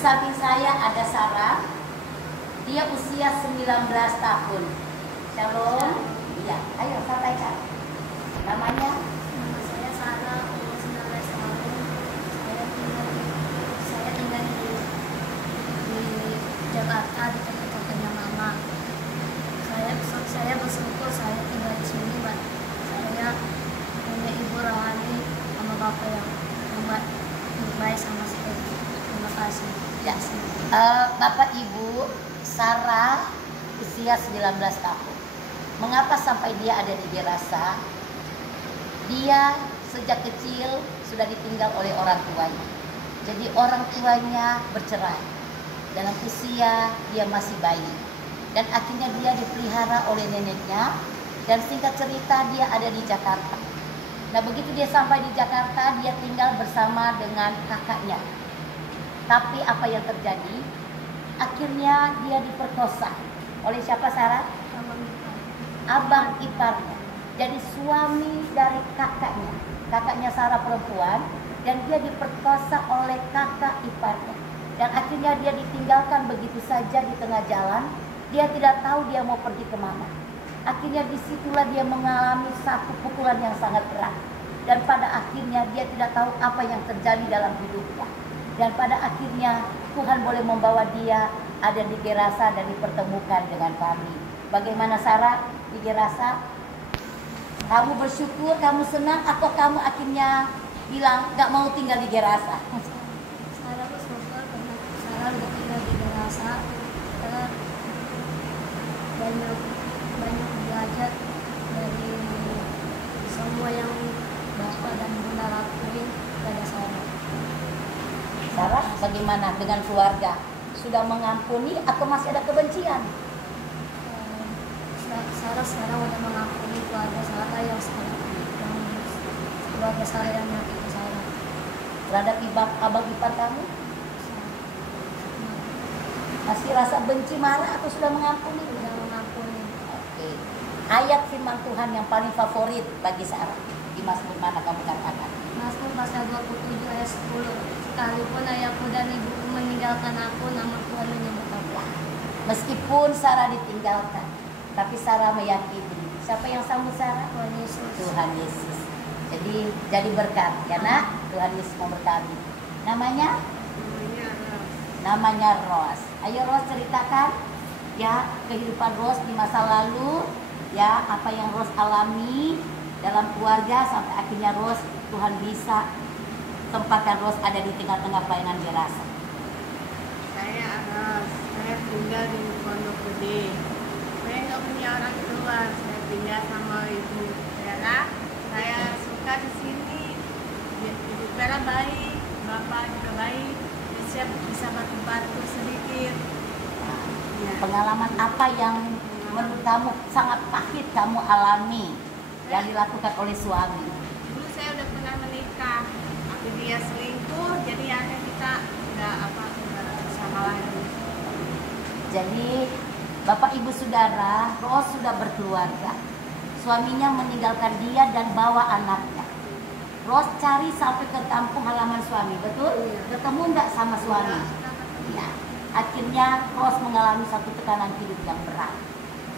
samping saya ada Sarah. Dia usia 19 tahun. Shalom. Iya, ayo sampaikan. Namanya? Nama saya Sarah, umur 19 tahun. Saya tinggal di Jakarta, di tempatnya mama. Saya bersyukur saya tinggal di sini, Pak. Saya punya ibu rohani sama bapak yang baik sama saya. Terima kasih. Ya. Bapak Ibu, Sarah usia 19 tahun. Mengapa sampai dia ada di Gerasa? Dia sejak kecil sudah ditinggal oleh orang tuanya. Jadi orang tuanya bercerai. Dalam usia dia masih bayi. Dan akhirnya dia dipelihara oleh neneknya. Dan singkat cerita dia ada di Jakarta. Nah begitu dia sampai di Jakarta, dia tinggal bersama dengan kakaknya. Tapi apa yang terjadi? Akhirnya dia diperkosa. Oleh siapa, Sarah? Abang iparnya. Jadi suami dari kakaknya. Kakaknya Sarah perempuan. Dan dia diperkosa oleh kakak iparnya. Dan akhirnya dia ditinggalkan begitu saja di tengah jalan. Dia tidak tahu dia mau pergi kemana. Akhirnya disitulah dia mengalami satu pukulan yang sangat berat. Dan pada akhirnya dia tidak tahu apa yang terjadi dalam hidupnya. Dan pada akhirnya Tuhan boleh membawa dia ada di Gerasa dan dipertemukan dengan kami. Bagaimana Sarah di Gerasa? Kamu bersyukur, kamu senang, atau kamu akhirnya bilang gak mau tinggal di Gerasa? Saya bersyukur karena saya udah tinggal di Gerasa. Saya banyak belajar dari semua yang Bapak dan Bunda lakuin pada saya. Sarah, bagaimana dengan keluarga? Sudah mengampuni atau masih ada kebencian? Sarah sekarang udah mengampuni keluarga Sarah yang keluarga saya yang nyakiti saya. Terhadap abang ipar kamu? Masih rasa benci, marah, atau sudah mengampuni? Sudah mengampuni. Oke. Ayat firman Tuhan yang paling favorit bagi Sarah di Mazmur mana kamu katakan? Mazmur pasal 27 ayat 10. Sekalipun ayahku dan ibuku meninggalkan aku, nama Tuhan menyambut aku. Meskipun Sarah ditinggalkan, tapi Sarah meyakini. Siapa yang sambut Sarah? Tuhan Yesus. Tuhan Yesus. Jadi berkat, ya nak. Tuhan Yesus memberkati. Namanya? Namanya Ros. Ayo Ros ceritakan ya kehidupan Ros di masa lalu, ya apa yang Ros alami dalam keluarga sampai akhirnya Ros Tuhan bisa tempatkan Ros ada di tengah-tengah pelayanan Gerasa. Saya tinggal di Pondok Gede. Saya nggak punya orang tua, saya tinggal sama ibu Bella. Saya suka di sini. Ibu Bella baik, bapak juga baik. Siap bisa bantu sedikit. Ya. Pengalaman apa yang menurut kamu sangat pahit kamu alami yang dilakukan oleh suami? Dulu saya udah pernah menikah, tapi dia selingkuh, jadi akhirnya kita udah sama lagi. Jadi Bapak Ibu Saudara, Ros sudah berkeluarga. Suaminya meninggalkan dia dan bawa anaknya. Ros cari sampai ke kampung halaman suami, betul? Ketemu enggak sama suami? Ya. Akhirnya Ros mengalami satu tekanan hidup yang berat.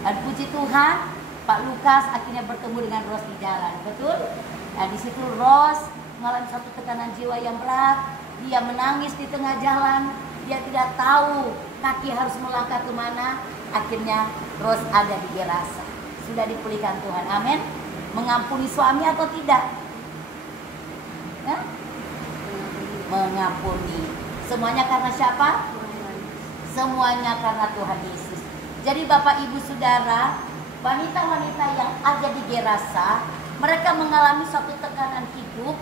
Dan puji Tuhan, Pak Lukas akhirnya bertemu dengan Ros di jalan, betul? Nah di situ Ros mengalami satu tekanan jiwa yang berat. Dia menangis di tengah jalan. Dia tidak tahu kaki harus melangkah kemana. Akhirnya Ros ada di Gerasa. Sudah dipulihkan Tuhan, amin. Mengampuni suami atau tidak? Ya? Mengampuni. Semuanya karena siapa? Semuanya karena Tuhan Yesus. Jadi Bapak Ibu Saudara, wanita-wanita yang ada di Gerasa, mereka mengalami suatu tekanan hidup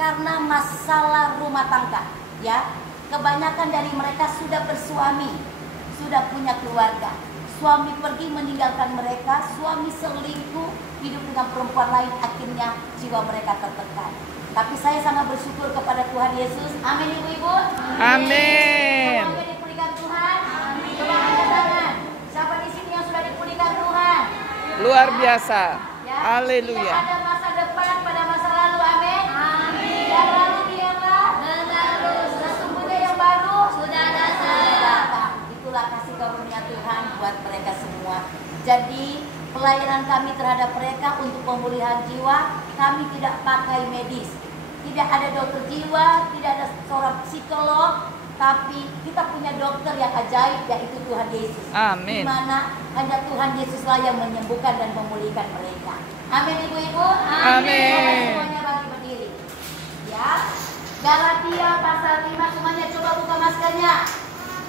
karena masalah rumah tangga. Ya, kebanyakan dari mereka sudah bersuami, sudah punya keluarga. Suami pergi meninggalkan mereka, suami selingkuh, hidup dengan perempuan lain, akhirnya jiwa mereka tertekan. Tapi saya sangat bersyukur kepada Tuhan Yesus. Amin ibu-ibu. Amin. Semoga dipulihkan Tuhan. Amin. Coba angkat tangan. Siapa di sini yang sudah dipulihkan Tuhan? Luar biasa. Ya. Haleluya. Tidak ada masa depan pada masa lalu. Amin. Amin. Yang lalu biarlah berlalu. Sesungguhnya yang baru sudah datang. pelayanan kami terhadap mereka untuk pemulihan jiwa, kami tidak pakai medis. Tidak ada dokter jiwa, tidak ada seorang psikolog, tapi kita punya dokter yang ajaib, yaitu Tuhan Yesus. Amin. Di mana hanya Tuhan Yesuslah yang menyembuhkan dan memulihkan mereka. Amin ibu-ibu. Amin. Semuanya bagi berdiri. Ya. Galatia pasal 5, semuanya coba buka maskernya.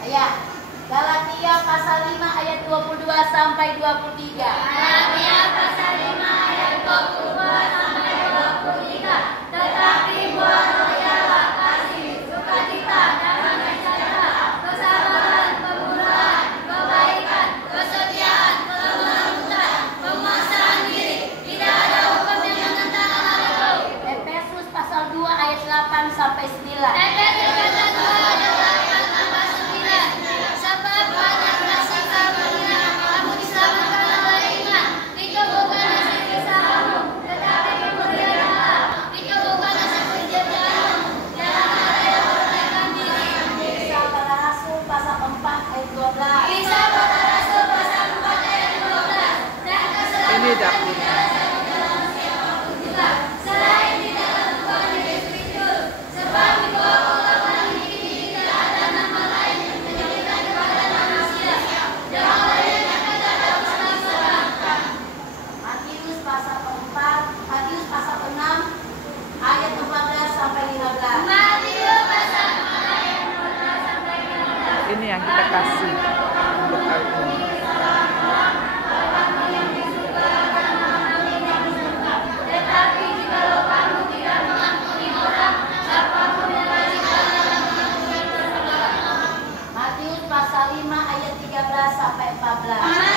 Ya. Galatia pasal 5 ayat 22 sampai 23. Galatia pasal 5 ayat 22 sampai 23. Tetapi buatlah ialah kasih, sukacita, damai sejahtera, kesabaran, kemurahan, kebaikan, kesetiaan, kelemah lembut, penguasaan diri. Tidak ada hukum yang menentang hal itu. Efesus pasal 2 ayat 8 sampai 9. Efesus pasal 2 ayat 8 sampai 9. Sebab karena kasih karunia kamu diselamatkan oleh iman. Itu bukan hasil kisah kamu, tetapi pemberian Allah. Itu bukan hasil pekerjaan, jangan ada yang meremehkan diri. Kisah para Rasul pasal 4 ayat 12. Kisah para Rasul pasal 4 ayat 12. Dan kesalahan Ini dapurnya. juga selain di dalam Tuhan Yesus Kristus. Sebab di bawah pengakuan ini tidak ada nama lain yang diberikan kepada manusia yang olehnya kita dapat diselamatkan. Matius pasal 6 ayat 14 sampai 15. Matius pasal 4 ayat 14 sampai 15. Ini yang kita kasih untuk hari ini. Tetapi jikalau kamu tidak mengampuni orang, apapun yang wajibkan dalam mengampuni. Matius pasal 5 ayat 13 sampai 14.